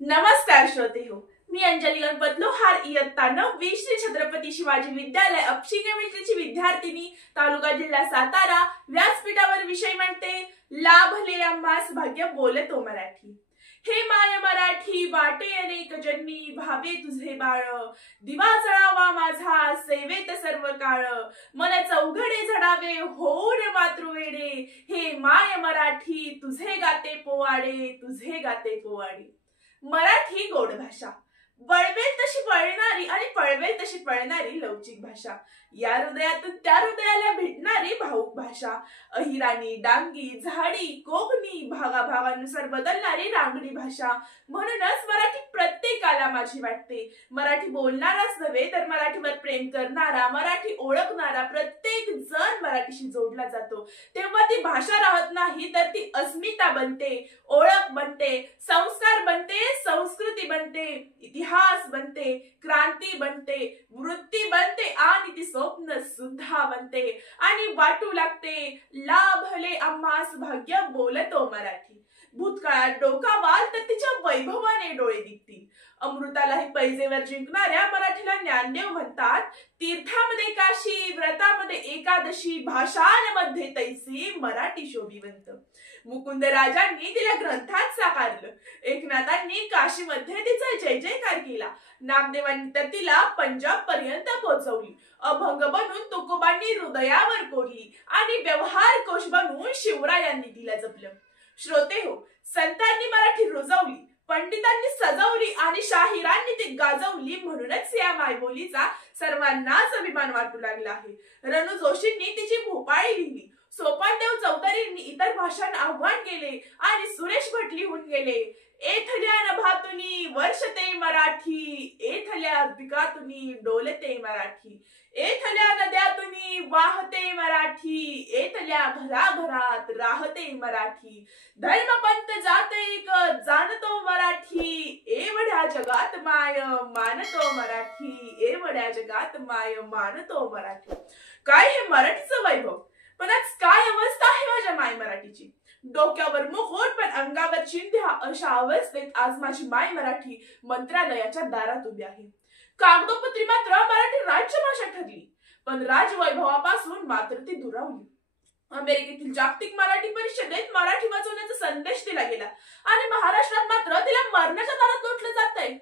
नमस्कार श्रोते हो, मी अंजली गणपत लोहार इयत्ता 9वी श्री छत्रपती शिवाजी विद्यालय अपशी केमिस्ट्रीची विद्यार्थिनी तालुका जिल्हा सातारा व्यासपीठावर विषय म्हणते लाभले आम्हास भाग्य बोलतो मराठी। हे माय मराठी वाटे अनेक जन्मी भावे तुझे बाळ, दिवा जळावा माझा सेवेत सर्व काळ, मन चौघडे झडावे होऊन मातृवेडे, हे माय मराठी तुझे गाते पोवाडे, तुझे गाते पोवाडे। मराठी गोड भाषा, वळवेल तशी वळणारी आणि पळवेल तशी पळणारी लवचिक भाषा, या हृदयातून त्या हृदयाला भेटणारी भाऊक भाषा, अहिराणी डांगी झाडी कोकणी भागाभागानुसार बदलणारी रांगडी भाषा। म्हणूनच मराठी प्रत्येकाला माझी वाटते। मराठी बोलणाराच नव्हे तर मराठीवर प्रेम करणारा, मराठी ओळखणारा प्रत्येक जण मराठीशी जोडला जातो। तेव्हा ती भाषा राहत नाही तर ती अस्मिता बनते, ओळख बनते, संस्कार बनते, संस्कृती बनते, इतिहास बनते, क्रांती बनते, वृत्ती बनते आणि ती स्वप्न सुद्धा बनते आणि वाटू लागते लाभले आम्हास भाग्य बोलतो मराठी। भूतकाळात डोकावाल तर तिच्या वैभवाने डोळे दिसतील। अमृतालाही पैजेवर जिंकणाऱ्या मराठीला ज्ञानदेव म्हणतात। तीर्थामध्ये काशी, व्रतामध्ये एकादशी, भाषांमध्ये तैसी मराठी शोभिवंत। मुकुंद राजांनी तिला ग्रंथात साकारलं, एकनाथांनी काशीमध्ये तिचा जय जयकार केला, नामदेवांनी तर तिला पंजाब पर्यंत पोहोचवली, अभंग बनून तुकोबांनी हृदयावर कोरली आणि व्यवहार कोश बनून शिवरायांनी तिला जपलं। श्रोते हो, संतांनी मराठी रुजवली, पंडितांनी सजवली आणि शाहिरांनी ती गाजवली, म्हणूनच या मायबोलीचा सर्वांनाच अभिमान वाटू लागला आहे। रणू जोशींनी तिची भोपाळी लिहिली, सोपानदेव चौधरींनी इतर भाषांना आव्हान केले आणि सुरेश भट लिहून गेले। एथल्या नभातुनी वर्षते मराठी, एथल्या पिकातुनी डोलते मराठी, एथल्या नद्यातुनी वाहते मराठी, एथल्या घराघरात राहते मराठी, धर्मपंथ जात एक जाणतो मराठी, एवढ्या जगात माय मानतो मराठी, एवढ्या जगात माय मानतो मराठी। काय हे मराठीचं वैभव, पण आज काय अवस्था आहे माझ्या माय मराठीची। डोक्यावर मुकुट पण अंगावर चिंध्या अशा अवस्थेत आज माझी माय मराठी मंत्रालयाच्या दारात उभी आहे। कागदोपत्री मात्र मराठी राज्यभाषा ठरली, पण राजवैभवापासून मात्र ती दुरावली। अमेरिकेतील जागतिक मराठी परिषदेत मराठी वाचवण्याचा संदेश दिला गेला आणि महाराष्ट्रात मात्र तिला मरणाच्या दारात लोटलं जातंय।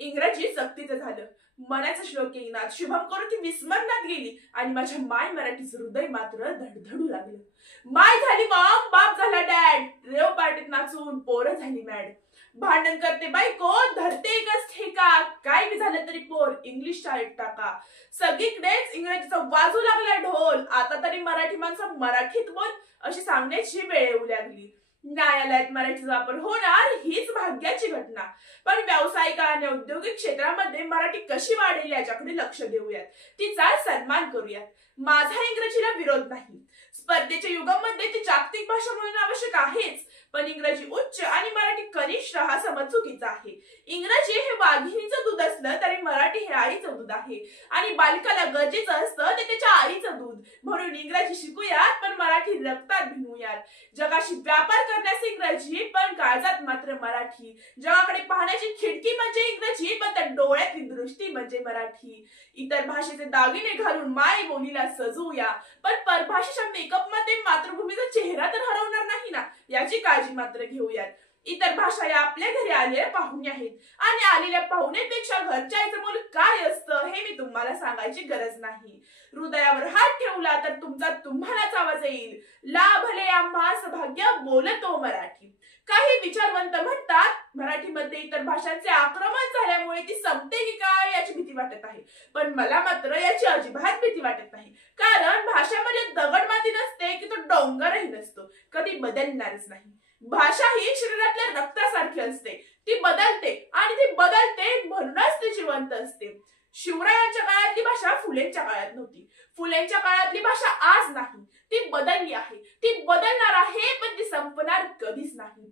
इंग्रजी सक्तीचं झालं, मनाचा श्लोक येईनात, शुभम करून ती विस्मरणात गेली आणि माझ्या माय मराठीचं हृदय मात्र धडधडू लागलं। माय झाली मॉम, बाप झाला डॅड, रेव पार्टीत नाचून पोरं झाली मॅड, भांडण करते बायको धरते एकच ठेका, काय बी झालं तरी पोर इंग्लिश शाळेत टाका, सगळीकडेच इंग्रजीचा वाजू लागला ढोल, आता तरी मराठी माणसं मराठीत बोल अशी सांगण्याची वेळ येऊ लागली। न्यायालयात मराठीचा वापर होणार हीच भाग्याची घटना, पण व्यावसायिक आणि औद्योगिक क्षेत्रामध्ये मराठी कशी वाढेल याच्याकडे लक्ष देऊयात, तिचा सन्मान करूयात। माझा इंग्रजीला विरोध नाही, स्पर्धेच्या युगामध्ये ती जागतिक भाषा म्हणून आवश्यक आहेच, पण इंग्रजी उच्च आणि मराठी कनिष्ठ हा समज चुकीचा आहे। इंग्रजी हे वाघिणीचं दूध असलं तरी मराठी हे आईचं दूध आहे आणि बालकाला गरजेचं असतं ते त्याच्या आईचं दूध, म्हणून इंग्रजी शिकूयात पण मराठी रक्तात भिनूयात। जगाशी व्यापार करण्यास इंग्रजी पण काळजात मात्र मराठी, जगाकडे पाहण्याची खिडकी म्हणजे इंग्रजी पण त्या डोळ्यातली दृष्टी म्हणजे मराठी। इतर भाषेचे दागिने घालून माय बोलीला सजवूया, पण परभाषेच्या मेकअप मध्ये मातृभूमीचा चेहरा तर हरवणार नाही ना, याची काळजी मात्र घेऊयात। इतर भाषा या आपल्या घरी आलेल्या पाहुणे आहेत आणि आलेल्या पाहुण्यापेक्षा घरच्या आईचं मोल काय असतं हे मी तुम्हाला सांगायची गरज नाही। हृदयावर हात ठेवला तर तुमचा तुम्हालाच आवाज येईल, लाभले आम्हास भाग्य बोलतो मराठी। काही विचारवंत म्हणतात मराठीमध्ये इतर भाषांचे आक्रमण झाल्यामुळे ती संपते की काय याची भीती वाटत आहे, पण मला मात्र याची अजिबात भीती वाटत नाही, कारण भाषेमध्ये दगडमाती नसते की तो डोंगरही नसतो, कधी बदलणारच नाही। भाषा ही शरीरातल्या रक्तासारखी असते, ती बदलते आणि ती बदलते म्हणूनच ती जिवंत असते। शिवरायांच्या काळातली भाषा फुलेंच्या काळात नव्हती, फुलेंच्या काळातली भाषा आज नाही, ती बदलली आहे, ती बदलणार आहे, पण ती संपणार कधीच नाही।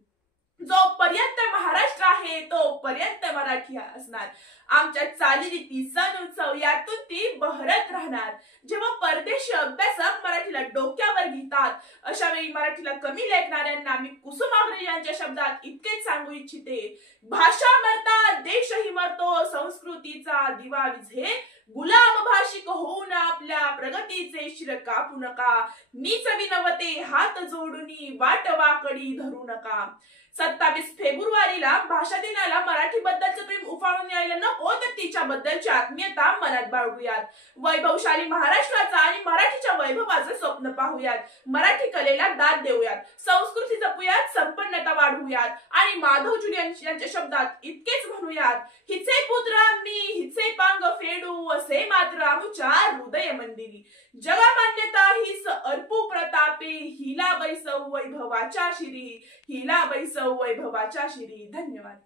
जोपर्यंत महाराष्ट्र आहे तोपर्यंत मराठी असणार. आमच्या चालीरीती सण उत्सव यातून ती बहरत राहणार. जेव्हा परदेशी अभ्यासक मराठीला डोक्यावर घेतात अशा वेळी मराठीला कमी लेखणाऱ्यांना मी कुसुमाग्रज यांच्या शब्दात इतकेच सांगू इच्छिते, भाषा मरता देशही मरतो, संस्कृतीचा दिवा विझे, गुलाम भाषिक होऊन आपल्या प्रगतीचे शिर कापू नका, नीच विनवते हात जोडून वाटवाकडी धरू नका. 27 फेब्रुवारीला भाषा दिनाला मराठी बद्दलचं प्रेम उफाळून यायला नको तर तिच्या बद्दलची आत्मीयता मनात बाळगूयात. वैभवशाली महाराष्ट्राचा आणि मराठीच्या वैभवाचं स्वप्न पाहूयात. मराठी कलेला दाद देऊयात, संस्कृती जपूयात, संपन्नता वाढवूयात आणि माधव जुले यांच्या शब्दात इतकेच म्हणूयात, हिचे पुत्र मी हिचे पांग फेडू असे मात्र आमुच्या हृदय मंदिरी. जगा मान्यता हीच अर्पू प्रतापे, हिला बैसव वैभवाच्या शिरी, हिला बैसव वैभवाच्या शिरी. धन्यवाद.